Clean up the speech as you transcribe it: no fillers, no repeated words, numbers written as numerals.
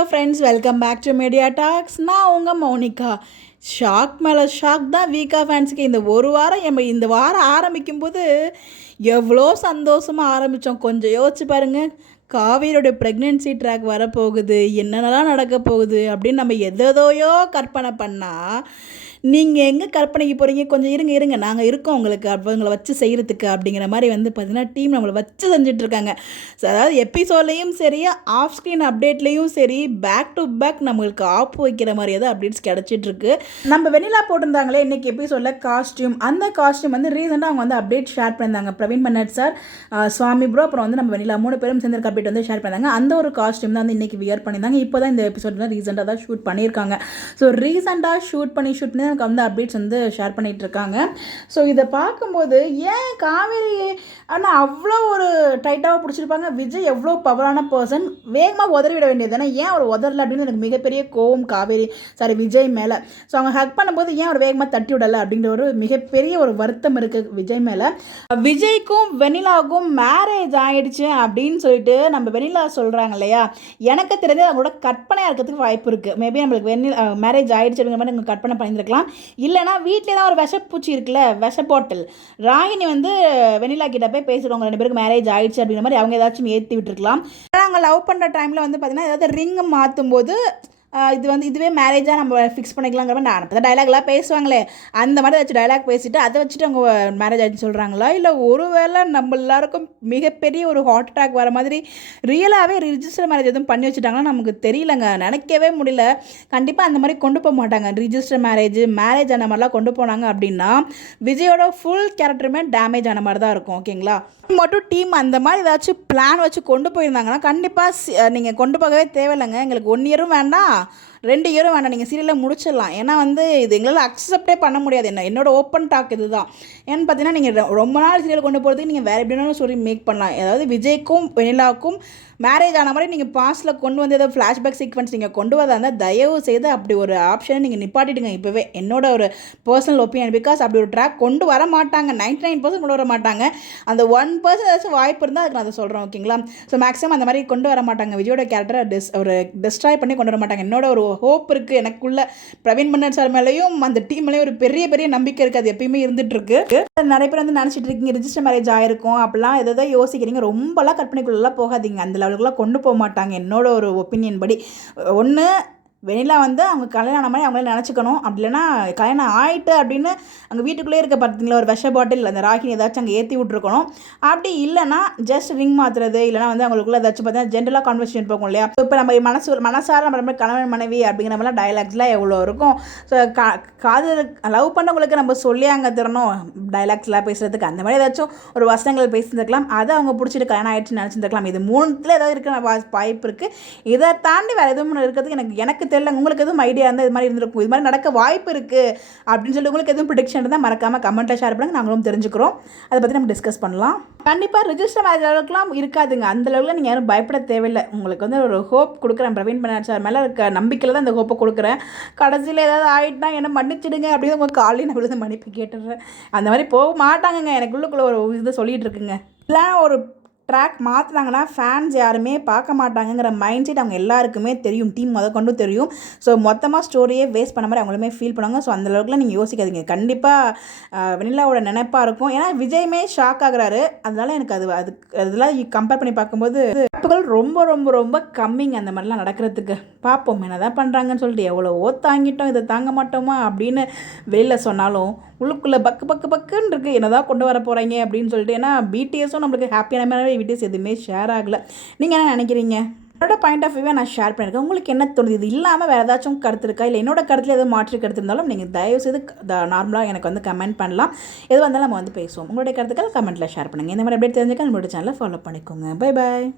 Hello friends, welcome back to media talks. நான் உங்கள் Mounika. Shock மேலே ஷாக் தான் வீக்கா ஃபேன்ஸுக்கு. இந்த வாரம் ஆரம்பிக்கும்போது எவ்வளோ சந்தோஷமாக ஆரம்பித்தோம். கொஞ்சம் யோசிச்சு பாருங்கள். காவேரியோட ப்ரெக்னென்சி ட்ராக் வரப்போகுது, என்னென்னலாம் நடக்க போகுது அப்படின்னு நம்ம எதோயோ கற்பனை பண்ணால், நீங்கள் எங்கே கற்பனைக்கு போகிறீங்க? கொஞ்சம் இருங்க நாங்கள் இருக்கோம் உங்களுக்கு அவங்கள வச்சு செய்கிறதுக்கு அப்படிங்கிற மாதிரி பார்த்தீங்கன்னா டீம் நம்மளை வச்சு செஞ்சிட்ருக்காங்க. ஸோ அதாவது எபிசோட்லேயும் சரி, ஆஃப் ஸ்க்ரீன் அப்டேட்லேயும் சரி, பேக் டு பேக் நம்மளுக்கு ஆப் வைக்கிற மாதிரியே தான் அப்டேட்ஸ் கிடச்சிட்ருக்கு. நம்ம வெண்ணிலா போட்டிருந்தாங்களே இன்றைக்கி எபிசோடில் காஸ்டியூம், அந்த காஸ்டியூம் ரீசெண்டாக அவங்க அப்டேட் ஷேர் பண்ணியிருந்தாங்க. பிரவீன் மன்னட் சார், சுவாமி ப்ரோ, அப்புறம் நம்ம வெண்ணிலா 3 பேரும் சேர்ந்து அப்டேட் ஷேர் பண்ணியிருந்தாங்க. அந்த ஒரு காஸ்டியூம் தான் இன்றைக்கி வியர் பண்ணியிருந்தாங்க. இப்போ தான் இந்த எபிசோட் ரீசெண்டாக தான் ஷூட் பண்ணியிருக்காங்க. ஸோ ரீசெண்டாக ஷூட் பண்ணி நமக்கு அப்டேட்ஸ் ஷேர் பண்ணிகிட்டு இருக்காங்க. ஸோ இதை பார்க்கும்போது ஏன் காவேரி ஆனால் அவ்வளோ ஒரு டைட்டாக பிடிச்சிருப்பாங்க. விஜய் எவ்வளோ பவரான பர்சன், வேகமாக உதறி விட வேண்டியது தானே, ஏன் அவர் உதறல அப்படின்னு எனக்கு மிகப்பெரிய கோவம் விஜய் மேலே. ஸோ அவங்க ஹக் பண்ணும்போது ஏன் அவர் வேகமாக தட்டி விடலை அப்படிங்கிற ஒரு மிகப்பெரிய ஒரு வருத்தம் இருக்குது விஜய் மேலே. விஜய்க்கும் வெண்ணிலாவுக்கும் மேரேஜ் ஆகிடுச்சு அப்படின்னு சொல்லிட்டு நம்ம வெண்ணிலா சொல்கிறாங்க இல்லையா, எனக்கு தெரிஞ்சு அவங்களோட கற்பனையாக இருக்கிறதுக்கு வாய்ப்பு இருக்குது. மேபி நம்மளுக்கு மேரேஜ் ஆகிடுச்சு அப்படிங்கிற மாதிரி நீங்கள் கற்பனை பண்ணியிருக்கலாம். இல்லைனா வீட்டிலே தான் ஒரு விஷப்பூச்சி இருக்குல்ல, விஷ பாட்டில், ராகினி வெண்ணிலா கிட்ட போய் பேசுகிறவங்க 2 பேருக்கு மேரேஜ் ஆகிடுச்சு அப்படிங்கிற மாதிரி அவங்க ஏதாச்சும் ஏற்றி விட்டுருக்கலாம். அவங்க லவ் பண்ணுற டைமில் பார்த்தீங்கன்னா ஏதாவது ரிங்கு மாற்றும் போது இதுவே மேரேஜாக நம்ம ஃபிக்ஸ் பண்ணிக்கலாங்கிற மாதிரி நான் அப்போ டைலாக்லாம் பேசுவாங்களே, அந்த மாதிரி ஏதாச்சும் டைலாக் பேசிவிட்டு அதை வச்சுட்டு அவங்க மேரேஜ் ஆகிடுச்சு சொல்கிறாங்களா, இல்லை ஒருவேளை நம்ம எல்லாருக்கும் மிகப்பெரிய ஒரு ஹார்ட் அட்டாக் வர மாதிரி ரியலாகவே ரிஜிஸ்டர் மேரேஜ் எதுவும் பண்ணி வச்சுட்டாங்கன்னா நமக்கு தெரியலங்க, நினைக்கவே முடியல. கண்டிப்பாக அந்த மாதிரி கொண்டு போக மாட்டாங்க. ரிஜிஸ்டர் மேரேஜ் அந்த மாதிரிலாம் கொண்டு போனாங்க அப்படின்னா விஜயோட ஃபுல் கேரக்டருமே டேமேஜ் ஆன மாதிரி தான் இருக்கும். ஓகேங்களா, மட்டும் டீம் அந்த மாதிரி ஏதாச்சும் பிளான் வச்சு கொண்டு போயிருந்தாங்கன்னா கண்டிப்பாக நீங்கள் கொண்டு போகவே தேவையில்லைங்க. எங்களுக்கு 1 இயரும் வேண்டாம், 2 இயரும் வேண்டாம், நீங்கள் சீரியலில் முடிச்சிடலாம். ஏன்னா இது எங்களால் அக்செப்டே பண்ண முடியாது. என்னோட ஓப்பன் டாக் இது தான். ஏன்னு பார்த்தீங்கன்னா நீங்கள் ரொம்ப நாள் சீரியல் கொண்டு போகிறதுக்கு நீங்கள் வேறு எப்படினாலும் ஸ்டோரி மேக் பண்ணலாம். அதாவது விஜய்க்கும் வெண்ணிலாவுக்கும் மேரேஜ் ஆன மாதிரி நீங்கள் பாஸ்ட்டில் கொண்டு ஏதோ ஃப்ளாஷ்பேக் சீக்வன்ஸ் நீங்கள் கொண்டு வரதா இருந்தால் தயவு செய்து அப்படி ஒரு ஆப்ஷனை நீங்கள் நிப்பாட்டிடுங்க இப்போவே. என்னோட ஒரு பர்சனல் ஒப்பீனியன். பிகாஸ் அப்படி ஒரு ட்ராக் கொண்டு வர மாட்டாங்க, 99% கொண்டு வர மாட்டாங்க. அந்த 1% ஏதாச்சும் வாய்ப்பு இருந்தால் அதுக்கு நான் அதை சொல்கிறேன். ஓகேங்களா, ஸோ மேக்ஸிமம் அந்த மாதிரி கொண்டு வர மாட்டாங்க. விஜயோட கேரக்டரை ஒரு டிஸ்ட்ராய் பண்ணி கொண்டு வர மாட்டாங்க. என்னோட ஒரு ஹோப் இருக்குது எனக்குள்ள. பிரவீன் மன்னன் சார் மேலேயும் அந்த டீம் மேலேயும் ஒரு பெரிய நம்பிக்கை இருக்குது. அது எப்பயுமே இருந்துகிட்ருக்கு. நிறைய பேர் நினச்சிட்டு இருக்கீங்க ரிஜிஸ்டர் மேரேஜ் ஆயிருக்கும் அப்படிலாம் எதாவது யோசிக்கிறீங்க. ரொம்பலாம் கற்பனைக்குள்ளெல்லாம் போகாதீங்க. அந்த லெவலுக்குலாம் கொண்டு போக மாட்டாங்க என்னோட ஒரு ஒப்பீனியன் படி. ஒன்று, வெண்ணிலா அவங்க கல்யாணம் ஆன மாதிரி அவங்களே நினச்சிக்கணும். அப்படி இல்லைனா கல்யாணம் ஆகிட்டு அப்படின்னு அங்கே வீட்டுக்குள்ளே இருக்க பார்த்தீங்களா ஒரு விஷ பாட்டில், அந்த ராகினி ஏதாச்சும் அங்கே ஏற்றி விட்ருக்கணும். அப்படி இல்லைனா ஜஸ்ட் ரிங் மாற்றுறது, இல்லைனா அவங்களுக்குள்ள ஏதாச்சும் பார்த்தீங்கன்னா ஜென்ரலாக கான்வர்சேஷன் போகும் இல்லையா. இப்போ நம்ம மனசார நம்ம கணவன் மனைவி அப்படிங்கிற மாதிரிலாம் டைலாக்ஸ்லாம் எவ்வளோ இருக்கும். ஸோ காதல் லவ் பண்ணவங்களுக்கு நம்ம சொல்லி அங்கே தரணும் டைலாக்ஸ்லாம் பேசுகிறதுக்கு. அந்த மாதிரி ஏதாச்சும் ஒரு வசனங்கள் பேசியிருந்துருக்கலாம். அதை அவங்க பிடிச்சிட்டு கல்யாணம் ஆகிடுச்சுன்னு நினச்சிருந்துருக்கலாம். இது 3த்தில் ஏதாவது இருக்கிற வாய்ப்பு இருக்குது. இதை தாண்டி வேறு எதுவும் இருக்கிறதுக்கு எனக்கு தெரியல. உங்களுக்கு எதுவும் ஐடியா இருந்தால் இது மாதிரி இருந்திருக்கும், இது மாதிரி நடக்க வாய்ப்பு இருக்குது அப்படின்னு சொல்லி உங்களுக்கு எதுவும் ப்ரிடிக்ஷன் இருந்தால் மறக்காமல் கமெண்ட்டில் ஷேர் பண்ணுங்கள். நாங்களும் தெரிஞ்சுக்கிறோம். அதை பற்றி நம்ம டிஸ்கஸ் பண்ணலாம். கண்டிப்பாக ரிஜிஸ்டர் மேரேஜ் அளவுக்குலாம் இருக்காதுங்க. அந்த அளவுக்கு நீங்கள் யாரும் பயப்பட தேவையில்லை. உங்களுக்கு ஒரு ஹோப் கொடுக்குறேன். பிரவீன் மன்னன் சார் மேலே இருக்க நம்பிக்கையில் தான் அந்த ஹோப்பை கொடுக்குறேன். கடைசியில் ஏதாவது ஆகிட்டுனா என்ன மன்னிச்சிடுங்க அப்படின்னு உங்கள் காலையில் நான் விழுந்து மன்னிப்பு கேட்டுடுறேன். அந்த மாதிரி போக மாட்டாங்கங்க. எனக்குள்ளுக்குள்ள ஒரு இது சொல்லிகிட்டு இருக்குங்க. இல்லை ஒரு ட்ராக் மாற்றினாங்கன்னா ஃபேன்ஸ் யாருமே பார்க்க மாட்டாங்கங்கிற மைண்ட் செட் அவங்க எல்லாருக்குமே தெரியும். டீம் கொண்டு தெரியும். ஸோ மொத்தமாக ஸ்டோரியே வேஸ்ட் பண்ண மாதிரி அவங்களுமே ஃபீல் பண்ணுவாங்க. ஸோ அந்தளவுக்குலாம் நீங்கள் யோசிக்காதீங்க. கண்டிப்பாக வெண்ணிலாவோட நினைப்பாக இருக்கும். ஏன்னா விஜயுமே ஷாக் ஆகுறாரு. அதனால எனக்கு அதெல்லாம் கம்பேர் பண்ணி பார்க்கும்போது வாய்ப்புகள் ரொம்ப ரொம்ப ரொம்ப கம்மிங்க அந்த மாதிரிலாம் நடக்கிறதுக்கு. பார்ப்போம் என்ன தான் பண்ணுறாங்கன்னு சொல்லிட்டு. எவ்வளவோ தாங்கிட்டோம், இதை தாங்க மாட்டோமா அப்படின்னு வெளியில் சொன்னாலும் உள்ளுக்குள்ளே பக்குன்னு இருக்குது. என்ன தான் கொண்டு வர போகிறாங்க அப்படின்னு சொல்லிட்டு. ஏன்னா பிடிஎஸும் நம்மளுக்கு ஹாப்பியான மாதிரி வீடியோஸ் எதுவுமே ஷேர் ஆகலை. நீங்கள் என்ன நினைக்கிறீங்க? என்னோட பாயிண்ட் ஆஃப் வியூவை நான் ஷேர் பண்ணியிருக்கேன். உங்களுக்கு என்ன தோணுது? இது இல்லாமல் வேறு ஏதாச்சும் கருத்து இருக்கா? இல்லை என்னோட கருத்தில் எதுவும் மாற்று கருத்து இருந்தாலும் நீங்கள் தயவுசெய்து நார்மலாக எனக்கு கமெண்ட் பண்ணலாம். எது வந்தாலும் நம்ம பேசுவோம். உங்களுடைய கருத்துக்கள் கமெண்ட்டில் ஷேர் பண்ணுங்கள். இந்த மாதிரி அப்படியே தெரிஞ்சுக்க நம்மளோட சேனலை ஃபாலோ பண்ணிக்கோங்க. Bye bye.